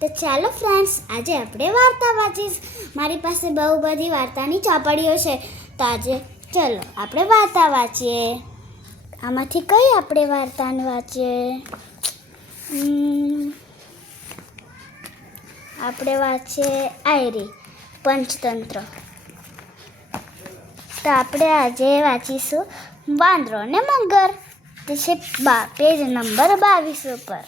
તો ચાલો ફ્રેન્ડ્સ આજે આપણે વાર્તા વાંચીશ. મારી પાસે બહુ બધી વાર્તાની ચોપડીઓ છે. તો આજે ચલો આપણે વાર્તા વાંચીએ. આમાંથી કઈ આપણે વાર્તાને વાંચીએ? આપણે વાંચીએ આયરી, પંચતંત્ર. તો આપણે આજે વાંચીશું વાંદરો ને મગર. તે છે બા, પેજ નંબર બાવીસ ઉપર.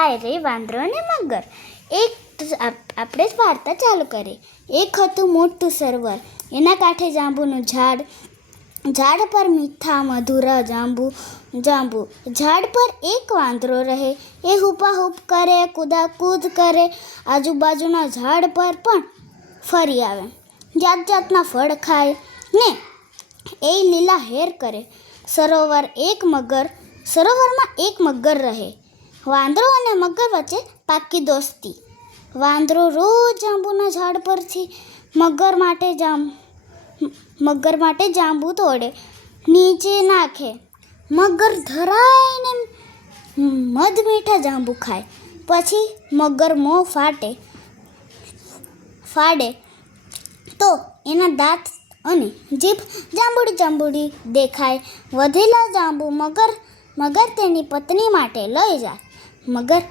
ટાયરે વાંદરો ને મગર. એક આપ- આપણે જ વાર્તા ચાલુ કરીએ એક હતું મોટું સરોવર. એના કાંઠે જાંબુનું ઝાડ. ઝાડ પર મીઠા, મધુરા જાંબુ જાંબુ. ઝાડ પર એક વાંદરો રહે. એ હુપાહુપ કરે, કૂદાકૂદ કરે. આજુબાજુના ઝાડ પર પણ ફરી આવે. જાત જાતના ફળ ખાય ને એ લીલા હેર કરે. સરોવર એક મગર. સરોવરમાં એક મગર રહે. વાંદરો અને મગર વચ્ચે પાકી દોસ્તી. વાંદરો રોજ જાંબુના ઝાડ પરથી મગર માટે જાંબ મગર માટે જાંબુ તોડે, નીચે નાખે. મગર ધરાઈને મધ મીઠા જાંબુ ખાય. પછી મગર મોં ફાટે, ફાડે. તો એના દાંત અને જીભ જાંબુડી જાંબુડી દેખાય. વધેલા જાંબુ મગર મગર તેની પત્ની માટે લઈ જાય. મગર.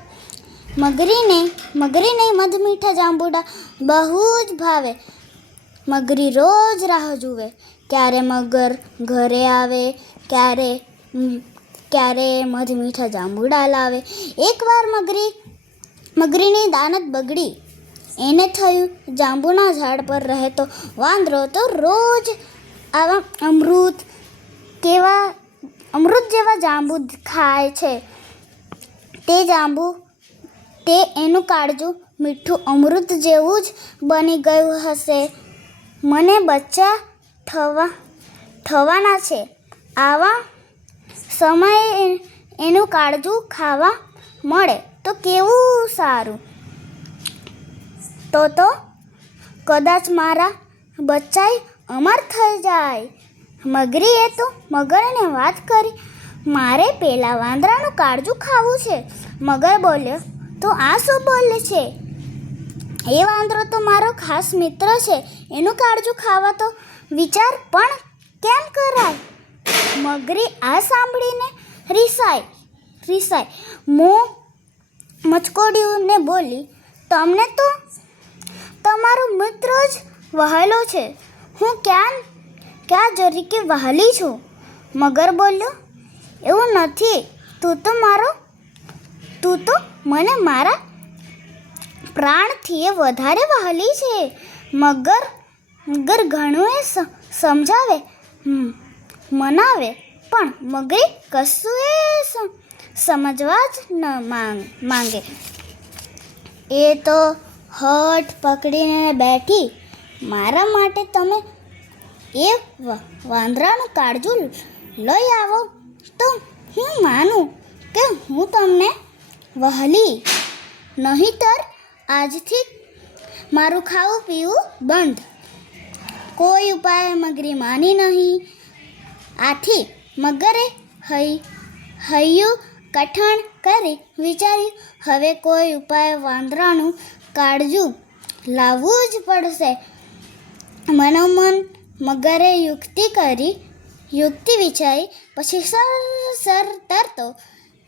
મગરીને મગરીને મધ મીઠા જાંબુડા બહુ જ ભાવે. મગરી રોજ રાહ જુએ. ક્યારે મગર ઘરે આવે, ક્યારે ક્યારે મધ મીઠા જાંબુડા લાવે. એકવાર મગરી, મગરીની દાનત બગડી. એને થયું જાંબુના ઝાડ પર રહેતો વાંદરો તો રોજ આવા અમૃત કેવા, અમૃત જેવા જાંબુ ખાય છે. તે જાંબુ તે એનું કાળજું મીઠું અમૃત જેવું જ બની ગયું હશે. મને બચ્ચા થવા, થવાના છે. આવા સમયે એનું કાળજું ખાવા મળે તો કેવું સારું? તો તો, કદાચ મારા બચ્ચાએ અમર થઈ જાય. મગરીએ તો મગરને વાત કરી મારે પેલા વાંદરાનું કાળજું ખાવું છે. મગર બોલ્યો, તો આ શું બોલે છે? એ વાંદરો તો મારો ખાસ મિત્ર છે. એનું કાળજું ખાવા તો વિચાર પણ કેમ કરાય? મગરી આ સાંભળીને રીસાય રીસાય. મોં મચકોડ્યુંને બોલી, તમને તો તમારો મિત્ર જ વહાલો છે. હું ક્યાં ક્યાં જરીકે વહાલી છું? મગર બોલ્યો એવું નથી. તું તો મારો, તું તો મને મારા પ્રાણથી વધારે વહાલી છે. મગર મગર ઘણું એ સમજાવે મનાવે, પણ મગરી કશું એ સમજવા જ ન માંગ એ તો હઠ પકડીને બેઠી. મારા માટે તમે એ વાંદરાનું કાળજું લઈ આવો. તો હું માનું કે હું તમને વહલી, નહીતર આજથી મારું ખાવું પીવું બંધ. કોઈ ઉપાય મગરી માની નહીં. આથી મગરે હૈ, હૈયું કઠણ કરી વિચાર્યું. હવે કોઈ ઉપાય વાંદરાનું કાળજું લાવવું જ પડશે. મનોમન મગરે યુક્તિ કરી, યુક્તિ વિચારી પછી સર સર તરતો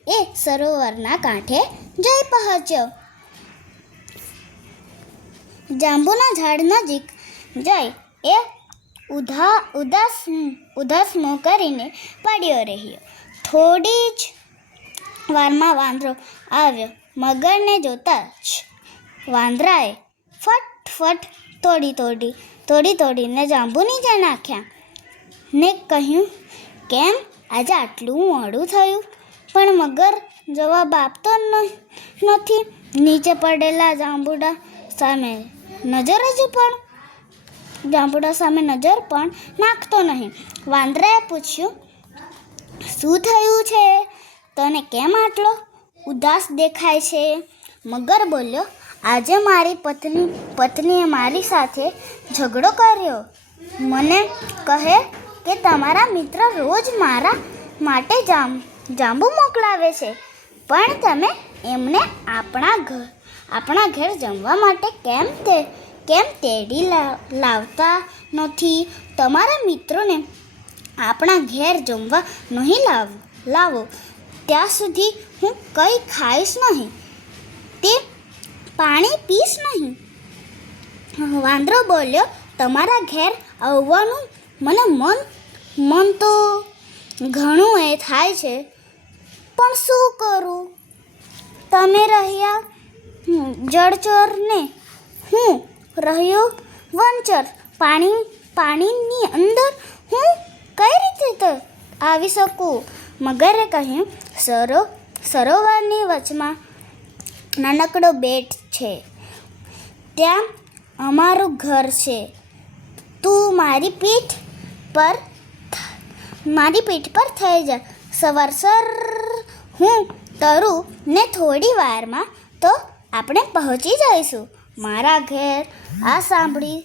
એ સરોવરના કાંઠે જઈ પહોંચ્યો. જાંબુના ઝાડ નજીક જઈ એ ઉધા, ઉદાસ, ઉદાસમો કરીને પડ્યો રહ્યો. થોડી જ વારમાં વાંદરો આવ્યો. મગરને જોતા જ વાંદરાએ ફટ ફટ તોડી તોડી તોડી તોડીને જાંબુ નીચે નાખ્યા. ને કહ્યું, કેમ આજે આટલું મોડું થયું. પણ મગર જવાબ આપતો નથી. નીચે પડેલા જાંબુડા સામે નજર જ પણ જાંબુડા સામે નજર પણ નાખતો નહીં. વાંદરાએ પૂછ્યું, શું થયું છે? તને કેમ આટલો ઉદાસ દેખાય છે? મગર બોલ્યો, આજે મારી પત્ની, પત્નીએ મારી સાથે ઝઘડો કર્યો. મને કહે કે તમારા મિત્ર રોજ મારા માટે જામ, જાંબુ મોકલાવે છે. પણ તમે એમને આપણા ઘર આપણા ઘેર જમવા માટે કેમ તે, કેમ તેડી લાવતા નથી? તમારા મિત્રોને આપણા ઘેર જમવા નહીં લાવ, લાવો. ત્યાં સુધી હું કંઈ ખાઈશ નહીં. તે પાણી પીશ નહીં. વાંદરો બોલ્યો, તમારા ઘેર આવવાનું મને મન મન તો ઘણું એ થાય છે, પણ શું કરું? તમે રહ્યા જળચરને, હું રહ્યો વનચર, પાણી, પાણીની અંદર હું કઈ રીતે આવી શકું? મગરે કહ્યું, સરો, સરોવરની વચમાં નાનકડો બેટ છે. ત્યાં અમારું ઘર છે. તું મારી પીઠ પર મારી પીઠ પર થઈ જા. સવારસર હું તરું ને થોડી વારમાં તો આપણે પહોંચી જઈશું. મારા ઘેર આ સાંભળી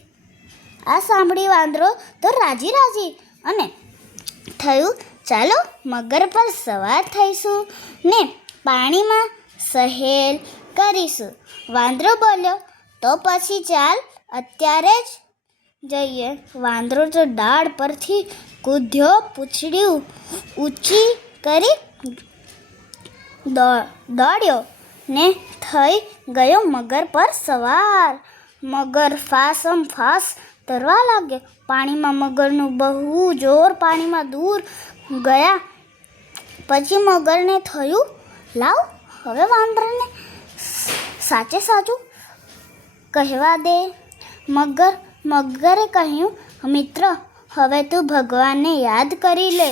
આ સાંભળી વાંદરો તો રાજી રાજી. અને થયું, ચાલો મગર પર સવાર થઈશું ને પાણીમાં સહેલ કરીશું. વાંદરો બોલ્યો, તો પછી ચાલ, અત્યારે જ જઈએ. વાંદરો તો ડાળ પરથી કૂદ્યો, પૂછડ્યું ઊંચી કરી દોડ્યો ને થઈ ગયો મગર પર સવાર. મગર ફાસમ ફાસ તરવા લાગ્યો. પાણીમાં મગરનું બહુ જોર પાણીમાં દૂર ગયા. પછી મગરને થયું, લાવ, હવે વાંદરાને સાચે સાચું કહેવા દે. મગર મગરે કહ્યું, મિત્ર, હવે તું ભગવાનને યાદ કરી લે.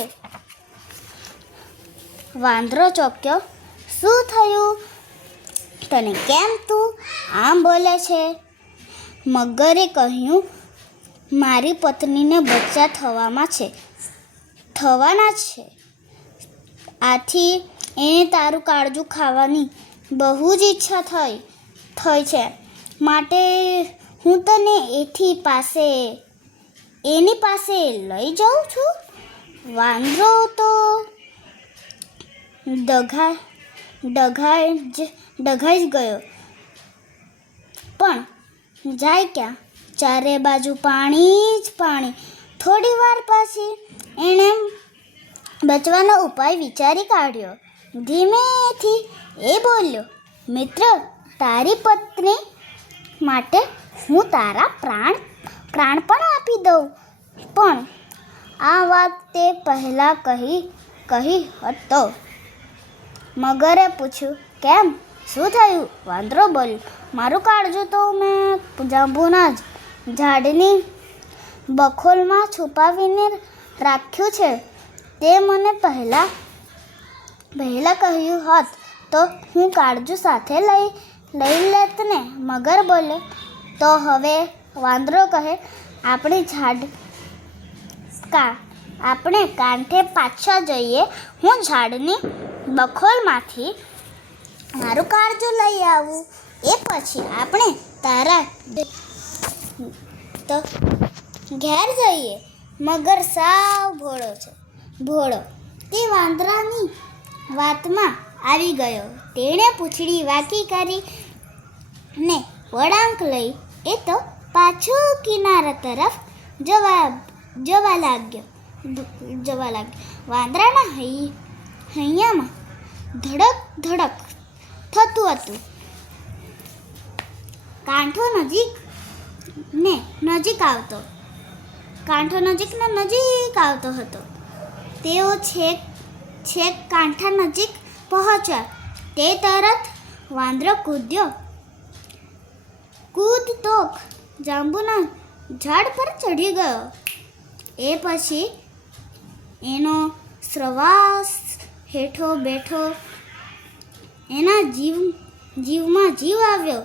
વાંદરો ચોક્યો, શું થયું? તને કેમ તું આમ બોલે છે? મગરે કહ્યું, મારી પત્નીને બચ્ચા થવામાં છે, થવાના છે. આથી એને તારું કાળજું ખાવાની બહુ જ ઈચ્છા થઈ થઈ છે. માટે હું તને એથી પાસે, એની પાસે લઈ જાઉં છું? વાંદરો તો ડઘા ડઘાઈ જ ડઘાઈ જ ગયો. પણ જાય ક્યાં? ચારે બાજુ પાણી જ પાણી. થોડી વાર પછી એણે બચવાનો ઉપાય વિચારી કાઢ્યો. ધીમેથી એ બોલ્યો, મિત્ર, તારી પત્ની માટે હું તારા પ્રાણ પ્રાણ પણ આપી દઉં. પણ આ વાત તે પહેલાં કહી કહી હતો. મગરે પૂછ્યું, કેમ? શું થયું? વાંદરો બોલ્યો, મારું કાળજું તો મેં જાંબુના જ ઝાડની બખોલમાં છુપાવીને રાખ્યું છે. તે મને પહેલાં પહેલાં કહ્યું હોત તો હું કાળજું સાથે લઈ લઈ લેત ને મગર બોલ્યો તો હવે વાંદરો કહે, આપણે ઝાડ કા આપણે કાંઠે પાછા જઈએ, હું ઝાડની બખોલમાંથી મારું કાળજું લઈ આવું. એ પછી આપણે તારા તો ઘેર જઈએ. મગર સાવ ભોળો છે, ભોળો. તે વાંદરાની વાતમાં આવી ગયો. તેણે પૂંછડી વાકી કરી ને વળાંક લઈ એ તો પાછો કિનારા તરફ જવા જવા લાગ્યો. જવા લાગ્યો. વાંદરાના હૈ, હૈયામાં ધડક ધડક થતું હતું. કાંઠો નજીક ને નજીક આવતો. કાંઠો નજીક ને નજીક આવતો હતો. તેઓ છેક છેક કાંઠા નજીક પહોંચ્યા. તે તરત વાંદરો કૂદ્યો. કૂદતો જાંબુના ઝાડ પર ચઢી ગયો. એ પછી એનો શ્રવાસ હેઠો બેઠો એના જીવ, જીવમાં જીવ આવ્યો.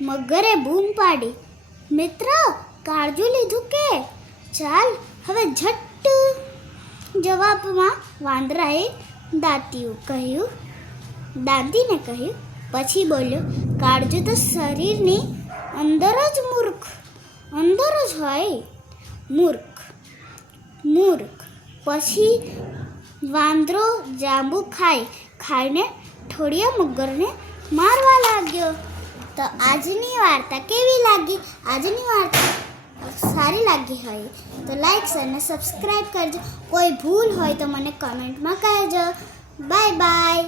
મગરે બૂમ પાડી, મિત્ર, કાળજું લીધું કે? ચાલ, હવે ઝટ. જવાબમાં વાંદરાએ દાંતીયું કહ્યું, દાંતીને કહ્યું, પછી બોલ્યો કાળજું તો શરીરની અંદર જ મૂર્ખ, અંદર જ હોય. મૂર્ખ મૂર્ખ. પછી વાંદરો જાંબુ ખાય, ખાઈને ઠોડિયા મગરને મારવા લાગ્યો. તો આજની વાર્તા કેવી લાગી? આજની વાર્તા સારી લાગી હોય તો લાઈક અને સબસ્ક્રાઈબ કરજો. કોઈ ભૂલ હોય તો મને કમેન્ટમાં કહેજો. Bye bye